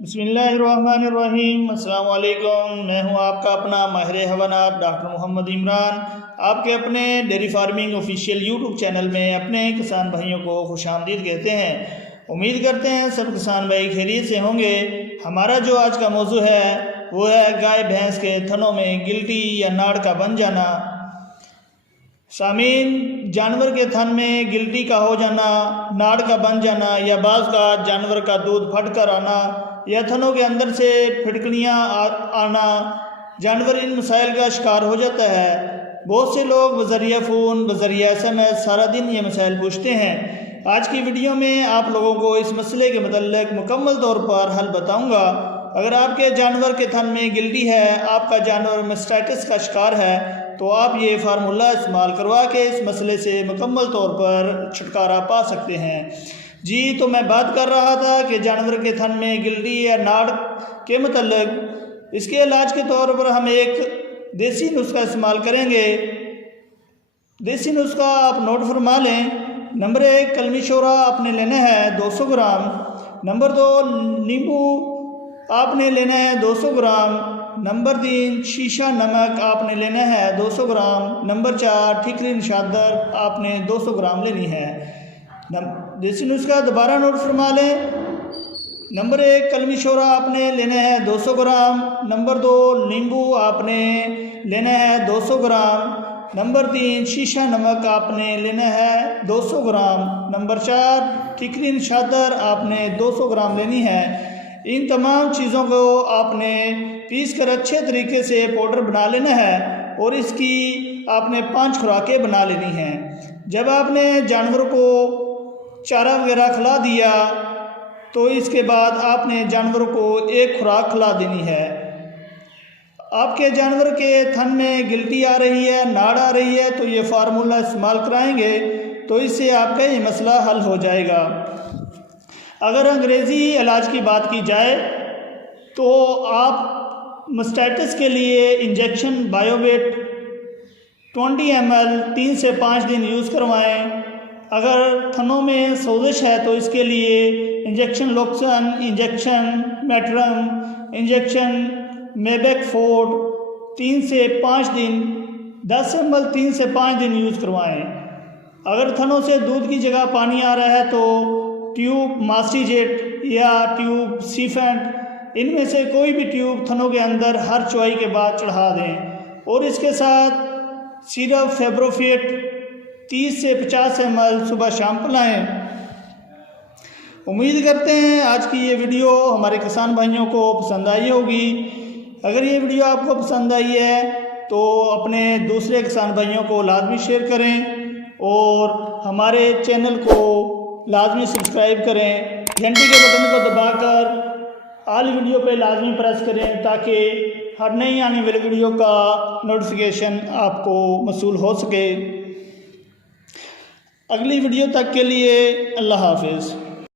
बिस्मिल्लाहिर्रहमानिर्रहीम। अस्सलाम वालेकुम। मैं हूं आपका अपना माहिर हैवानात डॉक्टर मोहम्मद इमरान, आपके अपने dairy farming official YouTube channel में अपने किसान भाइयों को खुशामदीद कहते हैं। उम्मीद करते हैं सब किसान भाई खैरियत से होंगे। हमारा जो आज का मौजू है वो है गाय भैंस के थनों में गिल्टी या नाड़ का बन जाना। सामीन, जानवर के थन में गिल्टी का हो जाना, नाड़ का बन जाना या बाज़ का जानवर का दूध फट कर आना या थनों के अंदर से फिटकलियाँ आना, जानवर इन मसाइल का शिकार हो जाता है। बहुत से लोग बज़रिया फ़ोन बज़रिया SMS सारा दिन ये मसाइल पूछते हैं। आज की वीडियो में आप लोगों को इस मसले के मतलब मुकम्मल तौर पर हल बताऊंगा। अगर आपके जानवर के थन में गिल्टी है, आपका जानवर मास्टाइटिस का शिकार है, तो आप ये फार्मूला इस्तेमाल करवा के इस मसले से मुकम्मल तौर पर छुटकारा पा सकते हैं। जी, तो मैं बात कर रहा था कि जानवर के थन में गिल्टी या नाड़ के मतलब इसके इलाज के तौर पर हम एक देसी नुस्खा इस्तेमाल करेंगे। देसी नुस्खा आप नोट फरमा लें। नंबर 1 कलमी शोरा आपने लेना है 200 ग्राम। नंबर 2 नींबू आपने लेना है 200 ग्राम। नंबर 3 शीशा नमक आपने लेना है 200 ग्राम। नंबर 4 ठीकरी निशादर आपने 200 ग्राम लेनी है। देसी नुस्खा दोबारा नोट फरमा लें। नंबर 1 कलमी शोरा आपने लेना है 200 ग्राम। नंबर 2 नींबू आपने लेना है 200 ग्राम। नंबर 3 शीशा नमक आपने लेना है 200 ग्राम। नंबर 4 ठीकरी निशादर आपने 200 ग्राम लेनी है। इन तमाम चीज़ों को आपने पीस कर अच्छे तरीके से पाउडर बना लेना है और इसकी आपने 5 खुराकें बना लेनी हैं। जब आपने जानवर को चारा वगैरह खिला दिया तो इसके बाद आपने जानवर को एक खुराक खिला देनी है। आपके जानवर के थन में गिल्टी आ रही है, नाड़ आ रही है, तो ये फार्मूला इस्तेमाल कराएंगे तो इससे आपका ये मसला हल हो जाएगा। अगर अंग्रेज़ी इलाज की बात की जाए तो आप मास्टाइटिस के लिए इंजेक्शन बायोवेट 20 ml 3 से 5 दिन यूज़ करवाएं। अगर थनों में सोजिश है तो इसके लिए इंजेक्शन लोक्सन, इंजेक्शन मैट्रम, इंजेक्शन मेबेक फोर्ट 3 से 5 दिन 10 ml 3 से 5 दिन यूज़ करवाएं। अगर थनों से दूध की जगह पानी आ रहा है तो ट्यूब मास्टिजेट या ट्यूब सीफेंट, इनमें से कोई भी ट्यूब थनों के अंदर हर चुवाई के बाद चढ़ा दें और इसके साथ सिरप फेब्रोफिट 30 से 50 ml सुबह शाम पिलाएं। उम्मीद करते हैं आज की ये वीडियो हमारे किसान भाइयों को पसंद आई होगी। अगर ये वीडियो आपको पसंद आई है तो अपने दूसरे किसान भाइयों को लाजमी शेयर करें और हमारे चैनल को लाजमी सब्सक्राइब करें। घंटी के बटन को दबाकर ऑल वीडियो पे लाजमी प्रेस करें ताकि हर नई आने वाली वीडियो का नोटिफिकेशन आपको मौसूल हो सके। अगली वीडियो तक के लिए अल्लाह हाफिज़।